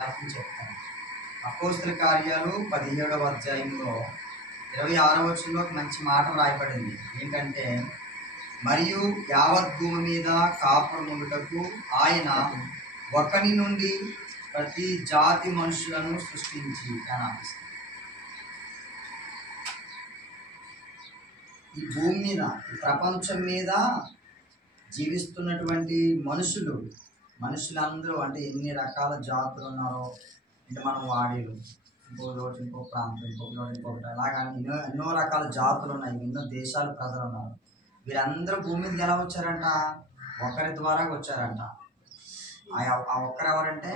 వాక్యం చెప్తాను. అపోస్తల కార్యాలు 17వ అధ్యాయంలో 26వ వచనంలో ఒక మంచి మాట రాయబడింది. ఏంటంటే, మరియు యావత్ భూమి మీద కాపురముండుటకు ఆయన ఒకని నుండి ప్రతి జాతి మనుషులను సృష్టించి అని. ఈ భూమి మీద, ఈ ప్రపంచం మీద జీవిస్తున్నటువంటి మనుషులందరూ అంటే ఎన్ని రకాల జాతులు ఉన్నారో, అంటే మనం వాడేలు, ఇంకో ప్రాంతం, ఇంకొకటి అలాగా ఎన్నో రకాల జాతులు ఉన్నాయి, ఎన్నో దేశాల ప్రజలు ఉన్నారు. వీరందరూ భూమి మీదకి ఎలా వచ్చారంట? ఒకరి ద్వారా వచ్చారంట. ఆ ఒక్కరు ఎవరంటే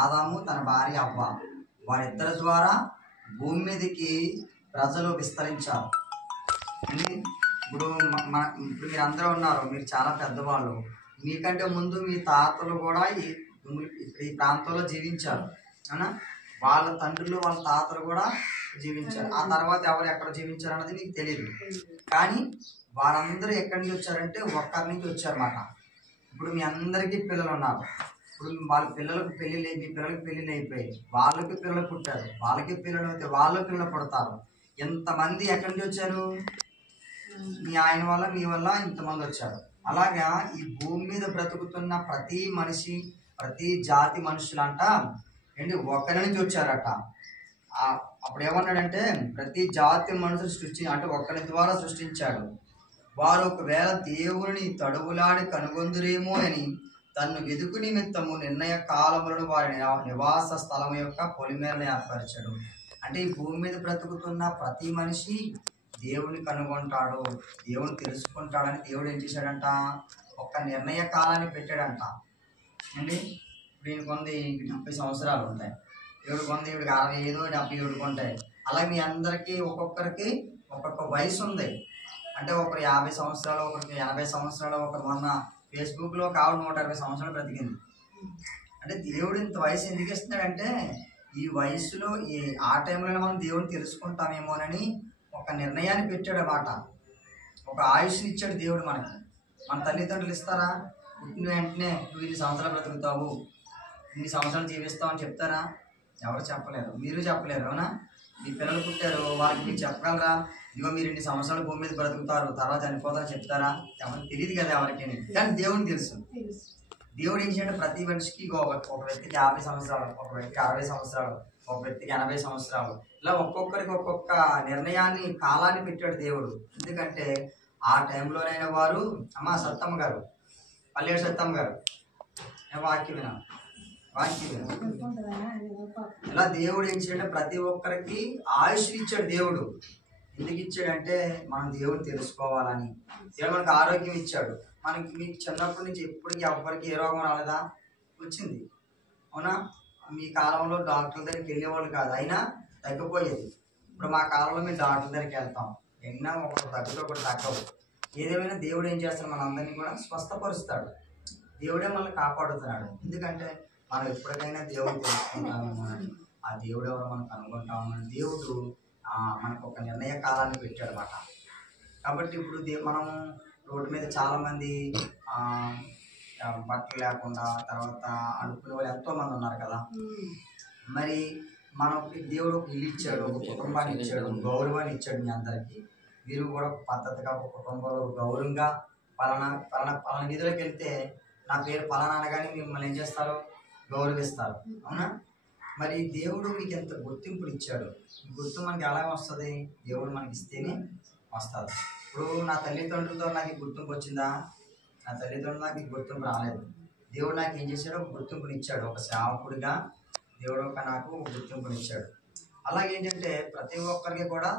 ఆదాము తన భార్య అవ్వ. వారిద్దరి ద్వారా భూమి మీదకి ప్రజలు విస్తరించారు. ఇప్పుడు మీరు అందరూ ఉన్నారు, మీరు చాలా పెద్దవాళ్ళు. మీకంటే ముందు మీ తాతలు కూడా ఈ ప్రాంతంలో జీవించారు అవునా? వాళ్ళ తండ్రులు వాళ్ళ తాతలు కూడా జీవించారు. ఆ తర్వాత ఎవరు ఎక్కడ జీవించారు అన్నది మీకు తెలియదు. కానీ వారందరూ ఎక్కడి నుంచి వచ్చారంటే ఒక్కరి నుంచి వచ్చారన్నమాట. ఇప్పుడు మీ అందరికీ పిల్లలు ఉన్నారు. ఇప్పుడు వాళ్ళ పిల్లలకు మీ పిల్లలకి పెళ్ళిళ్ళు అయిపోయాయి, వాళ్ళకి పిల్లలు పుట్టారు, వాళ్ళకి పిల్లలు అయితే వాళ్ళు పిల్లలు పుడతారు. ఎంతమంది ఎక్కడి నుంచి వచ్చారు? మీ ఆయన వల్ల, మీ వల్ల ఇంతమంది వచ్చారు. అలాగా ఈ భూమి మీద బ్రతుకుతున్న ప్రతి మనిషి, ప్రతి జాతి మనుషులంట ఏంటి ఒకరి నుంచి వచ్చారట. అప్పుడు ఏమన్నాడంటే, ప్రతి జాతి మనుషులు అంటే ఒకరి ద్వారా సృష్టించాడు. వారు ఒకవేళ దేవుని తడువులాడి కనుగొందురేమో అని తన్ను వెదుకు నిమిత్తము నిర్ణయ కాలములను వారి నివాస స్థలం యొక్క పొలిమేరను ఏర్పరిచాడు. అంటే ఈ భూమి మీద బ్రతుకుతున్న ప్రతి మనిషి దేవుని కనుగొంటాడు, దేవుని తెలుసుకుంటాడని దేవుడు ఏం చేశాడంట? ఒక నిర్ణయ కాలాన్ని పెట్టాడంట. అండి దీని కొంది 70 సంవత్సరాలు ఉంటాయి, దేవుడు కొంది 65, 77 ఉంటాయి. అలాగే మీ అందరికీ ఒక్కొక్కరికి ఒక్కొక్క వయసు ఉంది. అంటే ఒకరు 50 సంవత్సరాలు, ఒకరికి 80 సంవత్సరాలు, ఒకరు మొన్న ఫేస్బుక్లో కావాలి 120 సంవత్సరాలు బ్రతికింది. అంటే దేవుడు ఇంత వయసు ఎందుకు ఇస్తున్నాడంటే, ఈ వయసులో ఆ టైంలో మనం దేవుడిని తెలుసుకుంటామేమోనని ఒక నిర్ణయాన్ని పెట్టాడు అన్నమాట. ఒక ఆయుష్ని ఇచ్చాడు దేవుడు మనకి. మన తల్లిదండ్రులు ఇస్తారా? పుట్టిన వెంటనే నువ్వు ఇన్ని సంవత్సరాలు బ్రతుకుతావు, ఇన్ని సంవత్సరాలు జీవిస్తావు అని చెప్తారా? ఎవరు చెప్పలేరు, మీరు చెప్పలేరు అవునా? మీ పిల్లలు పుట్టారు, వాళ్ళకి మీరు చెప్పగలరా? ఇదిగో మీరు ఇన్ని సంవత్సరాలు భూమి మీద బ్రతుకుతారు, తర్వాత చనిపోతారని చెప్తారా? ఎవరికి తెలియదు కదా ఎవరికి. కానీ దేవుడికి తెలుసు. దేవుడు ఏం చేయండి, ప్రతి మనిషికి ఒక వ్యక్తికి 50 సంవత్సరాలు, ఒక వ్యక్తికి 60 సంవత్సరాలు, ఒక వ్యక్తికి 80 సంవత్సరాలు, ఇలా ఒక్కొక్కరికి ఒక్కొక్క నిర్ణయాన్ని, కాలాన్ని పెట్టాడు దేవుడు. ఎందుకంటే ఆ టైంలోనైనా వారు సత్తమ్మ గారు, పల్లెడు సత్తమ్మ గారు వాక్యం ఇలా దేవుడు ఏం చేయాలంటే ప్రతి ఒక్కరికి ఆయుష్ ఇచ్చాడు దేవుడు. ఎందుకు ఇచ్చాడంటే మనం దేవుడిని తెలుసుకోవాలని. దేవుడు మనకు ఆరోగ్యం ఇచ్చాడు. మీకు చిన్నప్పటి నుంచి ఎప్పటికీ ఎవ్వరికి ఏ రోగం రాలేదా? వచ్చింది అవునా? మీ కాలంలో డాక్టర్ దగ్గరికి వెళ్ళేవాళ్ళు కాదు, అయినా తగ్గిపోయేది. ఇప్పుడు మా కాలంలో మేము డాక్టర్ దగ్గరికి వెళ్తాం, ఎన్నో ఒకటి తగ్గుతో ఒకటి తగ్గవు. ఏదేమైనా దేవుడు ఏం చేస్తాడు, మన అందరినీ కూడా స్వస్థపరుస్తాడు. దేవుడే మనల్ని కాపాడుతున్నాడు. ఎందుకంటే మనం ఎప్పటికైనా దేవుడు తెలుసుకుంటామేమో అని, ఆ దేవుడు ఎవరో మనం కనుగొంటామని దేవుడు మనకు ఒక నిర్ణయ కాలాన్ని పెట్టాడు అన్నమాట. కాబట్టి ఇప్పుడు మనం రోడ్డు మీద చాలామంది బట్టలు లేకుండా, తర్వాత అడుక్కునే వాళ్ళు ఎంతోమంది ఉన్నారు కదా. మరి మనకి దేవుడు ఒక ఇల్లు ఇచ్చాడు, ఒక కుటుంబాన్ని ఇచ్చాడు, గౌరవాన్ని ఇచ్చాడు. మీ అందరికీ మీరు కూడా ఒక పద్ధతిగా ఒక కుటుంబంలో గౌరవంగా పలానా వీధిలోకి వెళ్తే నా పేరు పలానా అనగానే మిమ్మల్ని ఏం చేస్తారు? గౌరవిస్తారు అవునా? మరి దేవుడు మీకు ఎంత గుర్తింపులు ఇచ్చాడు. ఈ గుర్తు మనకి ఎలా వస్తుంది? దేవుడు మనకి ఇస్తేనే వస్తుంది. ఇప్పుడు నా తల్లిదండ్రులతో నాకు గుర్తింపు వచ్చిందా? నా తల్లిదండ్రులు నాకు గుర్తింపు రాలేదు. దేవుడు నాకు ఏం చేశాడు? ఒక గుర్తింపుని ఇచ్చాడు. ఒక సేవకుడిగా దేవుడు నాకు గుర్తింపునిచ్చాడు. అలాగే ఏంటంటే ప్రతి ఒక్కరికి కూడా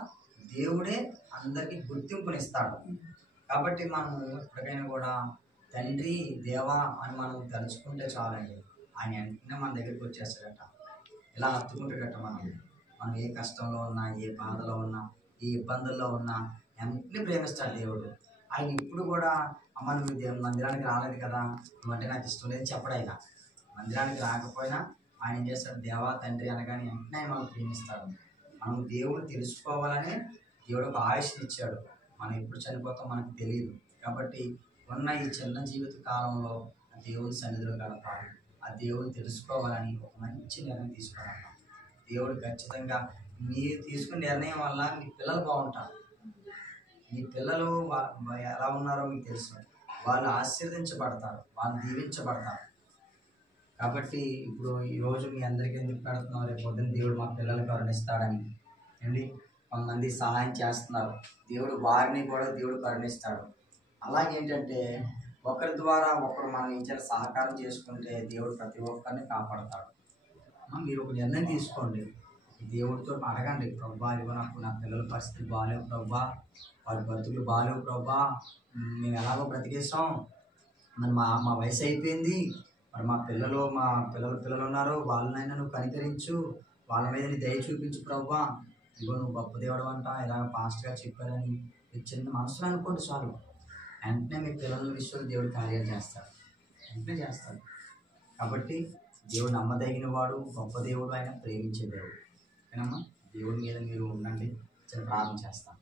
దేవుడే అందరికీ గుర్తింపునిస్తాడు. కాబట్టి మనం ఎప్పటికైనా కూడా తండ్రి, దేవా అని మనం తలుచుకుంటే చాలండి, ఆయన వెంటనే మన దగ్గరికి వచ్చేస్తాడట. ఇలా హత్తుకుంటాడట. మనం ఏ కష్టంలో ఉన్నా, ఏ బాధలో ఉన్నా, ఏ ఇబ్బందుల్లో ఉన్నా వెంటనే ప్రేమిస్తాడు దేవుడు. ఆయన ఇప్పుడు కూడా అమ్మ నువ్వు మందిరానికి రాలేదు కదా, నువ్వంటే నాకు ఇష్టం లేదని చెప్పడు. ఆయన మందిరానికి రాకపోయినా ఆయన ఏం చేస్తాడు? దేవా, తండ్రి అనగానే వెంటనే ఆయన మనం ప్రేమిస్తాడు. మనం దేవుడు తెలుసుకోవాలని దేవుడు ఒక ఆయుష్ని ఇచ్చాడు. మనం ఎప్పుడు చనిపోతాం మనకు తెలియదు. కాబట్టి ఉన్న ఈ చిన్న జీవిత కాలంలో దేవుని సన్నిధిలో గడపాలి. ఆ ఆ దేవుడిని తెలుసుకోవాలని ఒక మంచి నిర్ణయం తీసుకోవాలమ్మా. దేవుడు ఖచ్చితంగా మీరు తీసుకున్న నిర్ణయం వల్ల మీ పిల్లలు బాగుంటారు. మీ పిల్లలు ఎలా ఉన్నారో మీకు తెలుసు. వాళ్ళు ఆశీర్వదించబడతారు, వాళ్ళు దీవించబడతారు. కాబట్టి ఇప్పుడు ఈరోజు మీ అందరికీ ఎందుకు పెడుతున్నాం, రేపు పొద్దున్న దేవుడు మా పిల్లలు కరుణిస్తాడని అండి. కొంతమంది సహాయం చేస్తున్నారు, దేవుడు వారిని కూడా దేవుడు కరుణిస్తాడు. అలాగేంటంటే ఒకరి ద్వారా ఒకరు మనం ఇచ్చిన సహకారం చేసుకుంటే దేవుడు ప్రతి ఒక్కరిని కాపాడతాడు. మీరు ఒక నిర్ణయం తీసుకోండి, దేవుడితో అడగండి, ప్రభా ఇవ్వ నాకు నా పిల్లల పరిస్థితి బాగాలేవు ప్రభా, వారి బ్రతుకులు బాగాలేవు ప్రభా, మేము ఎలాగో బ్రతికేసాం, మరి మా వయసు అయిపోయింది, మరి మా పిల్లలు ఉన్నారు, వాళ్ళనైనా నువ్వు కనికరించు, వాళ్ళ మీద నీ దయ చూపించు ప్రభా, ఇగో నువ్వు గొప్ప దేవుడు అంట, ఇలా పాస్ట్గా చెప్పారని చిన్న మనసులో అనుకోండి చాలు. వెంటనే మీ పిల్లల విషయంలో దేవుడు కార్యం చేస్తాడు, వెంటనే చేస్తాడు. కాబట్టి దేవుడు నమ్మదగిన వాడు, గొప్ప దేవుడు, ఆయన ప్రేమించే దేవుడు. ఓకేనమ్మా, దేవుడి మీద మీరు ఉండండి. చిన్న ప్రార్థన చేస్తాను.